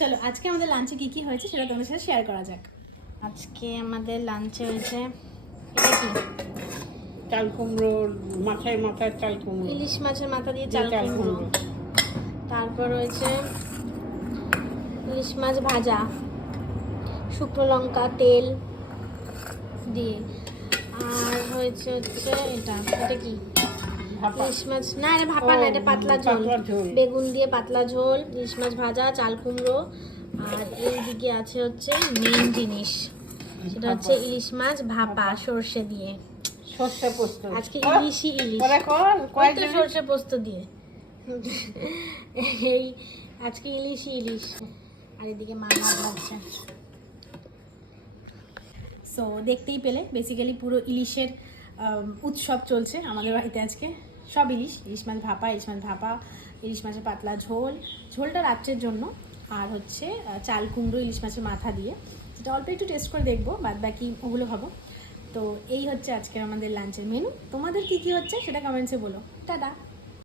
চলো আজকে আমাদের লাঞ্চে কি কি হয়েছে সেটা তোমাদের সাথে শেয়ার করা যাক। আজকে আমাদের লাঞ্চে হয়েছে এটা কি চাল কুমড়োর মাথায় চাল কুমড়ো, ইলিশ মাছের মাথা দিয়ে চাল কুমড়ো, তারপর হয়েছে ইলিশ মাছ ভাজা শুকনো লঙ্কা তেল দিয়ে, আর হয়েছে এটা কি ইলিশ মাছ না, এটা ভাপা না, এটা পাতলা ঝোল, বেগুন দিয়ে পাতলা ঝোল, ইলিশ মাছ ভাজা, চাল কুমড়ো, আর এইদিকে আছে হচ্ছে মেন জিনিস, সেটা হচ্ছে ইলিশ মাছ ভাপা সর্ষে দিয়ে, সর্ষে পোস্ত। আজকে ইলিশই ইলিশ তো সর্ষে পোস্ত দিয়ে এই আজকে ইলিশই ইলিশ। আর এদিকে মা ভাত ভাজছে। সো দেখতেই পেলে বেসিক্যালি পুরো ইলিশের উৎসব চলছে আমাদের বাড়িতে আজকে। সব ইলিশ মাছ ভাপা, ইলিশ মাছের পাতলা ঝোলটা রাত্রের জন্য, আর হচ্ছে চাল কুমড়ো ইলিশ মাছের মাথা দিয়ে, যেটা অল্প একটু টেস্ট করে দেখবো, বাদ বাকি ওগুলো ভাবো। তো এই হচ্ছে আজকের আমাদের লাঞ্চের মেনু। তোমাদের কি কি হচ্ছে সেটা কমেন্টসে বলো। টাটা।